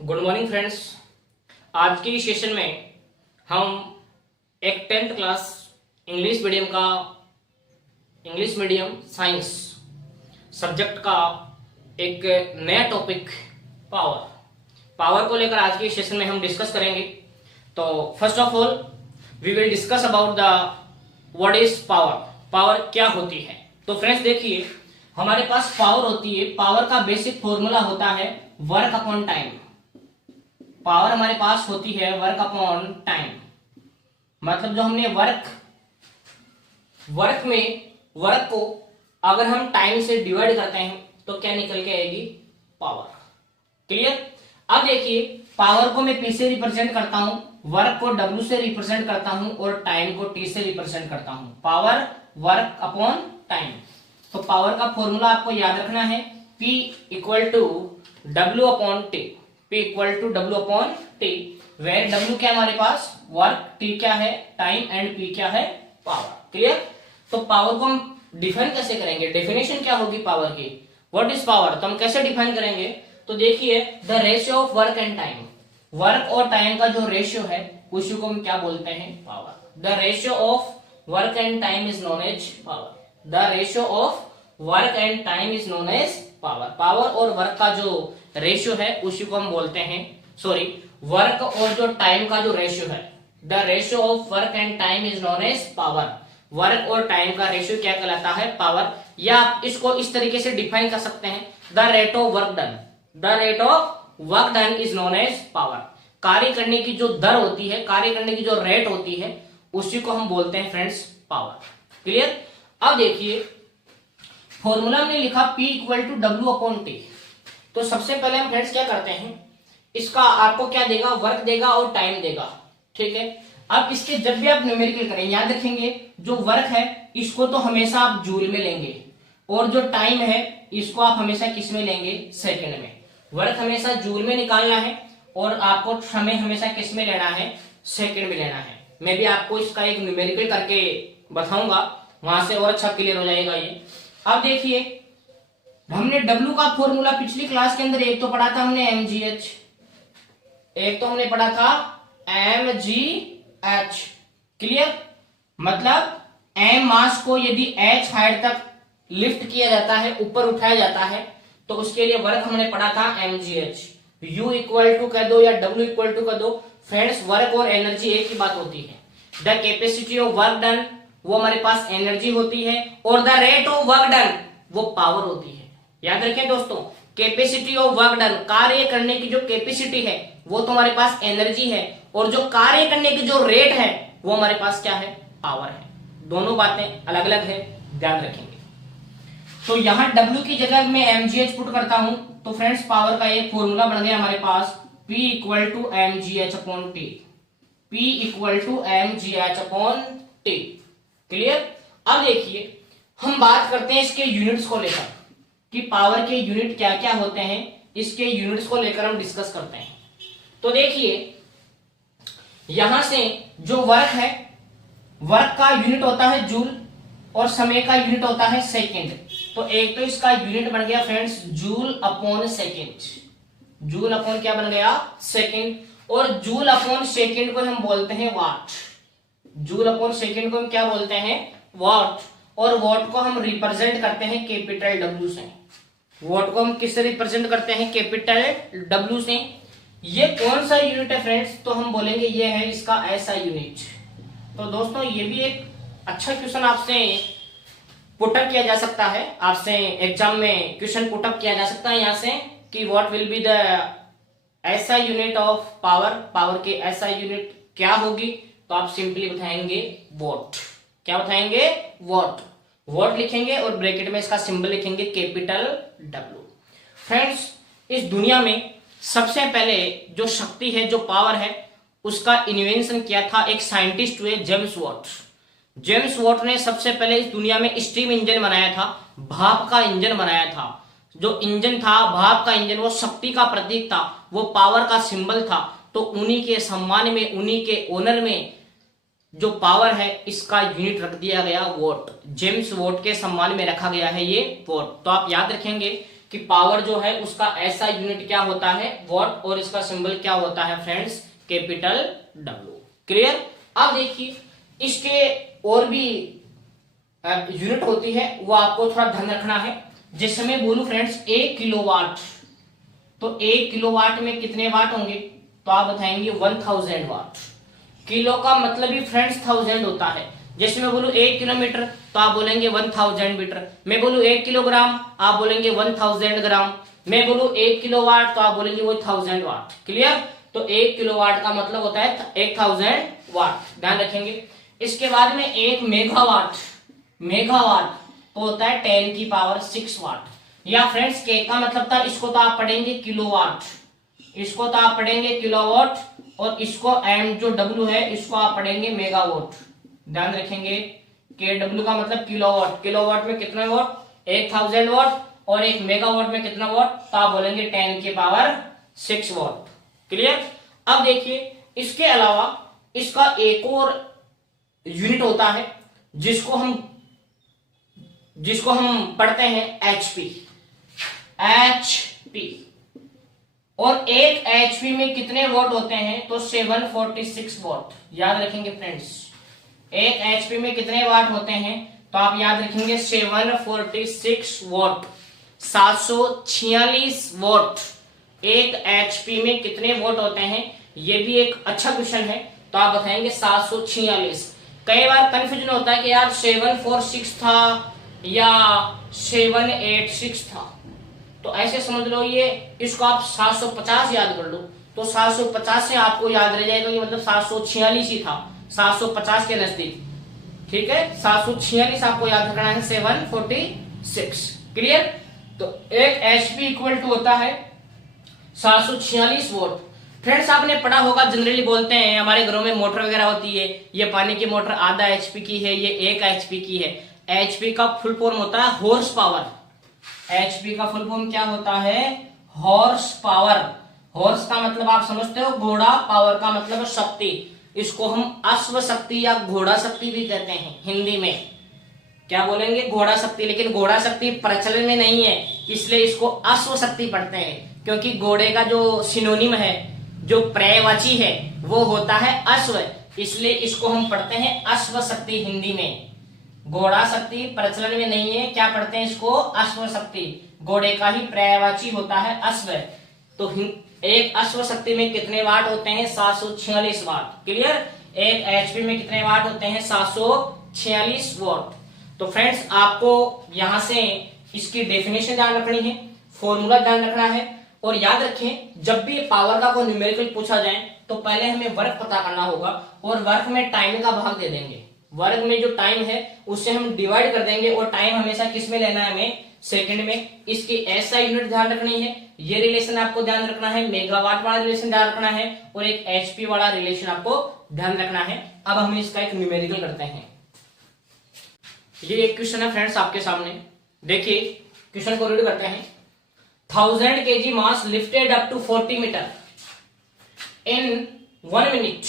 Good morning friends. आज के session में हम एक 10th class English medium science subject का एक नया टॉपिक पावर को लेकर आज के सेशन में हम डिस्कस करेंगे। तो first of all we will discuss about the what is power क्या होती है। तो फ्रेंड्स देखिए, हमारे पास पावर होती है। पावर का बेसिक फॉर्मूला होता है वर्क अपॉन टाइम। पावर हमारे पास होती है वर्क अपॉन टाइम, मतलब जो हमने वर्क को अगर हम टाइम से डिवाइड करते हैं तो क्या निकल के आएगी? पावर। क्लियर? अब देखिए, पावर को मैं P से रिप्रेजेंट करता हूं, वर्क को W से रिप्रेजेंट करता हूं और टाइम को T से रिप्रेजेंट करता हूं। Power work upon time. तो पावर का फॉर्मूला आपको याद रखना है, P equal to W upon T. P equal to W upon T, where W क्या है हमारे पास? वर्क, T क्या है? टाइम, एंड P क्या है? पावर। क्लियर? तो पावर को हम डिफाइन कैसे करेंगे? डेफिनेशन क्या होगी पावर की? What is power? तो हम कैसे डिफाइन करेंगे? तो देखिए, the ratio of work and time. Work और टाइम का जो रेशियो है उसी को हम क्या बोलते हैं? Power. The ratio of work and time is known as power. The ratio of work and time is known as power. Power और वर्क का जो रेशियो है उसी को हम बोलते हैं, वर्क और जो टाइम का जो रेशियो है, the ratio of work and time is known as power. Work और टाइम का रेशियो क्या कहलाता है? पावर। या आप इसको इस तरीके से डिफाइन कर सकते हैं, the rate of work done. The rate of work done is known as power. कार्य करने की जो दर होती है, कार्य करने की जो रेट होती है, उसी को हम बोलते हैं फ्रेंड्स पावर। क्लियर? अब देखिए, फॉर्मूला हमने लिखा P equal to W upon T. तो सबसे पहले हम फ्रेंड्स क्या करते हैं, इसका आपको क्या देगा? वर्क देगा और टाइम देगा। ठीक है? अब इसके जब भी आप न्यूमेरिकल करें, याद रखेंगे जो वर्क है इसको तो हमेशा आप जूल में लेंगे, और जो टाइम है इसको आप हमेशा किस में लेंगे? सेकंड में। वर्क हमेशा जूल में निकालना है और आपको समय हमेशा किस में लेना है? सेकंड में लेना है। मैं भी आपको इसका एक न्यूमेरिकल करके बताऊंगा, वहां से और अच्छा क्लियर हो जाएगा ये। अब देखिए, हमने W का फॉर्मूला पिछली क्लास के अंदर एक तो पढ़ा था हमने mgh, एक तो हमने पढ़ा था mgh। क्लियर? मतलब m मास को यदि h हाइट तक लिफ्ट किया जाता है, ऊपर उठाया जाता है, तो उसके लिए वर्क हमने पढ़ा था mgh। U इक्वल टू कर दो या W इक्वल टू कर दो। फ्रेंड्स, वर्क और एनर्जी एक ही बात होती है। The capacity of work done वो हमारे पास एनर्जी होती है, और the rate of work done वो पावर होती है। याद रखें दोस्तों, कैपेसिटी ऑफ वर्क डन, कार्य करने की जो कैपेसिटी है वो तो हमारे पास एनर्जी है, और जो कार्य करने की जो रेट है वो हमारे पास क्या है? पावर है। दोनों बातें अलग अलग है, ध्यान रखेंगे। तो यहां W की जगह मैं mgh पुट करता हूं, तो फ्रेंड्स पावर का एक फॉर्मूला बन गया हमारे पास, P equal to mgh upon T. P equal to mgh upon T. Clear? अब देखिए, हम बात करते हैं इसके यूनिट्स को लेकर कि पावर के यूनिट क्या क्या होते हैं। इसके यूनिट्स को लेकर हम डिस्कस करते हैं। तो देखिए, यहां से जो वर्क है, वर्क का यूनिट होता है जूल और समय का यूनिट होता है सेकंड। तो एक तो इसका यूनिट बन गया friends joule upon second. Joule upon क्या बन गया? सेकंड। और जूल अपॉन सेकंड को हम बोलते हैं वाट। जूल अपॉन सेकंड को हम क्या बोलते हैं? वाट। और वॉट को हम रिप्रेजेंट करते हैं कैपिटल W से। वॉट को हम किससे रिप्रेजेंट करते हैं? कैपिटल W से। ये कौन सा यूनिट है फ्रेंड्स? तो हम बोलेंगे ये है इसका ऐसा यूनिट। तो दोस्तों, ये भी एक अच्छा क्वेश्चन आपसे पुटअप किया जा सकता है, आपसे एग्जाम में क्वेश्चन पुटअप किया जा सकता है यहां से कि व्हाट विल बी द ऐसा यूनिट ऑफ पावर। पावर के ऐसा यूनिट क्या होगी? तो आप सिंपली बताएंगे वॉट। क्या बताएंगे? वॉट। वॉट लिखेंगे और ब्रैकेट में इसका सिंबल लिखेंगे कैपिटल W। फ्रेंड्स, इस दुनिया में सबसे पहले जो शक्ति है, जो पावर है, उसका इन्वेंशन किया था एक साइंटिस्ट हुए जेम्स वॉट। जेम्स वॉट ने सबसे पहले इस दुनिया में स्टीम इंजन बनाया था, भाप का इंजन बनाया था। जो इंजन था, भाप का इंजन, वो शक्ति का प्रतीक था, वो पावर का सिंबल था। तो उन्हीं के सम्मान में, उन्हीं के ऑनर में जो पावर है, इसका यूनिट रख दिया गया वोट। जेम्स वोट के सम्मान में रखा गया है ये वोट। तो आप याद रखेंगे कि पावर जो है उसका ऐसा यूनिट क्या होता है वॉट, और इसका सिंबल क्या होता है फ्रेंड्स कैपिटल W। क्लियर। अब देखिए इसके और भी यूनिट होती है, वो आपको थोड़ा ध्यान रखना है। जैसे मैं बोलूं फ्रेंड्स 1 किलोवाट, तो 1 किलोवाट में कितने वाट होंगे, तो आप बताएंगे 1000 वाट। किलो का मतलब ही फ्रेंड्स 1000 होता है। जैसे मैं बोलूं 1 किलोमीटर तो आप बोलेंगे 1000 मीटर। मैं बोलूं 1 किलोग्राम आप बोलेंगे 1000 ग्राम। मैं बोलूं 1 किलोवाट तो आप बोलेंगे वो 1000 वाट। क्लियर। तो 1 किलोवाट का मतलब होता है 1000 वाट, ध्यान रखेंगे। इसके बाद में 1 मेगावाट, मेगावाट तो होता है 10 की पावर 6 वाट। या फ्रेंड्स के का मतलब था, इसको तो आप पढ़ेंगे किलोवाट, इसको तो आप पढ़ेंगे किलोवाट, और इसको एम जो डब्ल्यू है इसको आप पढ़ेंगे मेगावाट। ध्यान रखेंगे के डब्ल्यू का मतलब किलोवाट। किलोवाट में कितना वाट 1000 वाट, और 1 मेगावाट में कितना वाट, तो आप बोलेंगे 10 की पावर 6 वाट। क्लियर। अब देखिए इसके अलावा इसका एक और यूनिट होता है जिसको हम पढ़ते हैं एचपी। एचपी, और एक एचपी में कितने वोट होते हैं, तो 746 वोट। याद रखेंगे फ्रेंड्स, एक एचपी में कितने वाट होते हैं, तो आप याद रखेंगे 746 वोट, 746 वोट। एक एचपी में कितने वोट होते हैं, ये भी एक अच्छा क्वेश्चन है, तो आप बताएंगे 746। कई बार कंफ्यूजन होता है कि यार 746 था या 786 था, तो ऐसे समझ लो ये, इसको आप 750 याद कर लो, तो 750 से आपको याद रह जाएगा कि मतलब 746 ही था, 750 के नजदीक। ठीक है, 746 आपको याद रखना है, 746। क्लियर। तो एक एचपी इक्वल टू होता है 746 वोट। फ्रेंड्स आपने पढ़ा होगा, जनरली बोलते हैं हमारे घरों में मोटर वगैरह होती है, ये पानी की मोटर आधा एचपी की है, ये 1 एचपी की है। एचपी का फुल फॉर्म होता है हॉर्स पावर। एचपी का फुल फॉर्म क्या होता है, हॉर्स पावर। हॉर्स का मतलब आप समझते हो घोड़ा, पावर का मतलब शक्ति। इसको हम अश्व शक्ति या घोड़ा शक्ति भी कहते हैं हिंदी में। क्या बोलेंगे, घोड़ा शक्ति, लेकिन घोड़ा शक्ति प्रचलन में नहीं है, इसलिए इसको अश्व शक्ति पढ़ते हैं, क्योंकि घोड़े का जो सिनोनिम है, जो पर्यायवाची है, वो होता है अश्व, इसलिए इसको हम पढ़ते हैं अश्व शक्ति हिंदी में। घोड़ा शक्ति प्रचलन में नहीं है, क्या पढ़ते हैं इसको, अश्व शक्ति। घोड़े का ही पर्यायवाची होता है अश्व। तो एक अश्व शक्ति में कितने वाट होते हैं, 746 वाट। क्लियर। एक एचपी में कितने वाट होते हैं, 746 वाट। तो फ्रेंड्स आपको यहां से इसकी डेफिनेशन ध्यान रखनी है, फॉर्मूला ध्यान रखना है, और याद रखें जब भी पावर का कोई न्यूमेरिकल पूछा जाए तो पहले हमें वर्क पता करना होगा, और वर्क में टाइम का भाग दे देंगे। वर्क में जो टाइम है उससे हम डिवाइड कर देंगे, और टाइम हमेशा किस में लेना है, हमें सेकंड में। इसकी ऐसा यूनिट ध्यान रखनी है, ये रिलेशन आपको ध्यान रखना है, मेगावाट वाला रिलेशन ध्यान रखना है, और एक एचपी वाला रिलेशन आपको ध्यान रखना है। अब हम इसका एक न्यूमेरिकल करते हैं। ये एक क्वेश्चन है फ्रेंड्स आपके सामने, देखिए क्वेश्चन को रीड करते हैं। 1000 kg mass lifted up to 40 metre in 1 minute.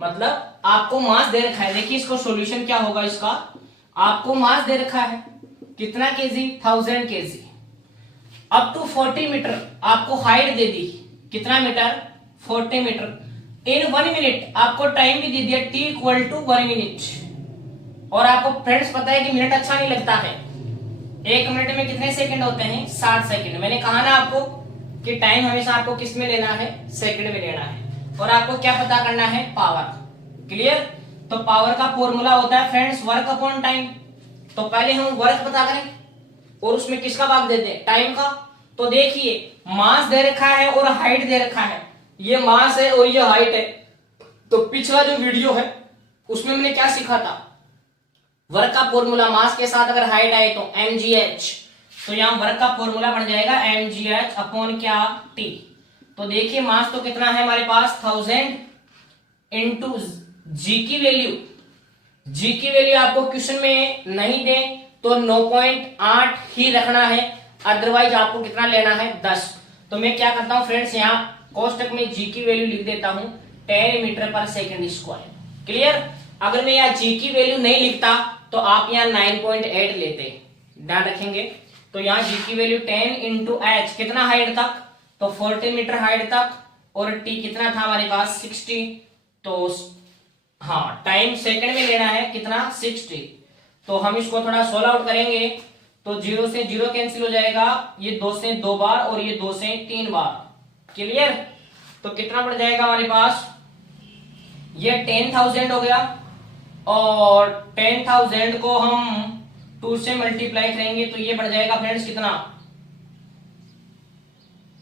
मतलब आपको मास दे रखा है, देखिए इसको सॉल्यूशन क्या होगा इसका, आपको मास दे रखा है कितना KG, 1000 KG, up to 40 metre आपको हाइट दे दी, कितना मीटर, 40 मीटर। इन 1 मिनट आपको टाइम भी दे दिया, t इक्वल टू 1 मिनट। और आपको फ्रेंड्स पता है कि मिनट अच्छा नहीं लगता है, 1 मिनट में कितने सेकंड होते हैं, 60 सेकंड। मैंने कहा ना आपको कि टाइम हमेशा आपको किस में लेना है, सेकंड में लेना है, और आपको क्या पता करना है, पावर। क्लियर। तो पावर का फॉर्मूला होता है फ्रेंड्स वर्क अपॉन टाइम। तो पहले हम वर्क पता करें, और उसमें किसका भाग देते हैं, टाइम का। तो देखिए मास दे रखा है और हाइट दे रखा है, ये मास है और ये हाइट है। तो पिछला जो वीडियो है उसमें मैंने क्या सीखा था, वर्क का फॉर्मूला मास के साथ अगर हाइट आए तो mgh, तो यहां वर्क का फॉर्मूला बन जाएगा mgh अपॉन क्या, t। तो देखिए मास तो कितना है हमारे पास, 1000 इंटू जी की वैल्यू, जी की वैल्यू आपको क्वेश्चन में नहीं दे तो 9.8 ही रखना है, अदरवाइज आपको कितना लेना है, 10। तो मैं क्या करता हूं फ्रेंड्स, यहाँ कोष्टक में जी की वैल्यू लिख देता हूं 10 मीटर पर सेकेंड स्क्वायर। क्लियर। अगर मैं यहाँ जी की वैल्यू नहीं लिखता तो आप यहाँ 9.8 लेते, ध्यान रखेंगे तो यहाँ g की वैल्यू 10 इंटू एच, कितना हाइट तक, तो 40 मीटर हाइट तक, और t कितना था हमारे पास 60, तो हाँ टाइम सेकंड में लेना है कितना 60, तो हम इसको थोड़ा सोल्व आउट करेंगे तो 0 से 0 कैंसिल हो जाएगा, ये 2 से 2 बार और ये 2 से 3 बार, क्लियर। तो कितना पड़ जाएगा हमारे पास, ये 10,000 हो गया, और 10,000 को हम 2 से मल्टीप्लाई करेंगे तो ये बढ़ जाएगा फ्रेंड्स कितना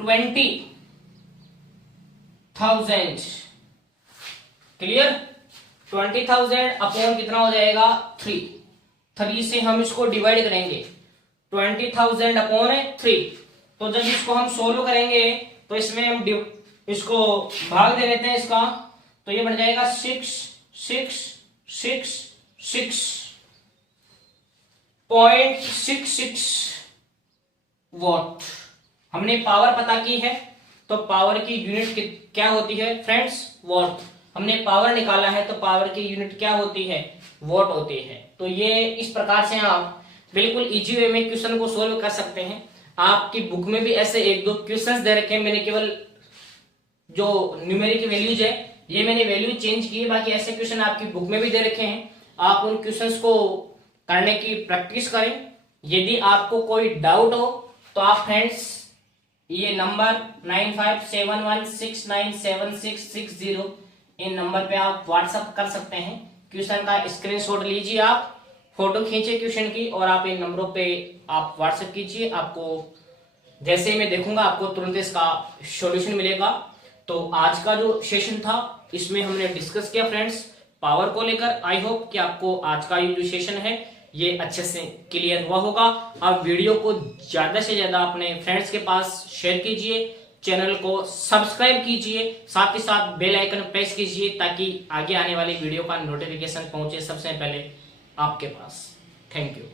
20,000, क्लियर। 20,000 अपॉन कितना हो जाएगा 3 से हम इसको डिवाइड करेंगे, 20,000 अपॉन 3, तो जब इसको हम सोल्व करेंगे तो इसमें हम इसको भाग दे देते हैं इसका, तो ये बन जाएगा 666.66 वॉट। हमने पावर पता की है, तो पावर की यूनिट क्या होती है फ्रेंड्स, वॉट। हमने पावर निकाला है तो पावर की यूनिट क्या होती है, वॉट होती है। तो ये इस प्रकार से आप बिल्कुल इजी वे में क्वेश्चन को सोल्व कर सकते हैं। आपकी बुक में भी ऐसे एक दो क्वेश्चंस दे रखे हैं, मैंने केवल जो न्यूमेरिक वैल्यूज है ये मैंने वैल्यू चेंज की है, बाकी ऐसे क्वेश्चन आपकी बुक में भी दे रखे हैं। आप उन क्वेश्चंस को करने की प्रैक्टिस करें। यदि आपको कोई डाउट हो तो आप फ्रेंड्स ये नंबर 9571697660 इन नंबर पे आप व्हाट्सएप कर सकते हैं। क्वेश्चन का स्क्रीनशॉट लीजिए, आप फोटो खींचे क्वेश्चन की और आप इन नंबरों पे आप व्हाट्सएप कीजिए। आपको जैसे ही मैं देखूंगा आपको तुरंत इसका सॉल्यूशन मिलेगा। तो आज का जो सेशन था इसमें हमने डिस्कस किया फ्रेंड्स पावर को लेकर। आई होप कि आपको आज का ये जो सेशन है ये अच्छे से क्लियर हुआ होगा। आप वीडियो को ज्यादा से ज्यादा अपने फ्रेंड्स के पास शेयर कीजिए, चैनल को सब्सक्राइब कीजिए, साथ ही साथ बेल आइकन प्रेस कीजिए ताकि आगे आने वाली वीडियो का नोटिफिकेशन पहुंचे सबसे पहले आपके पास। Thank you.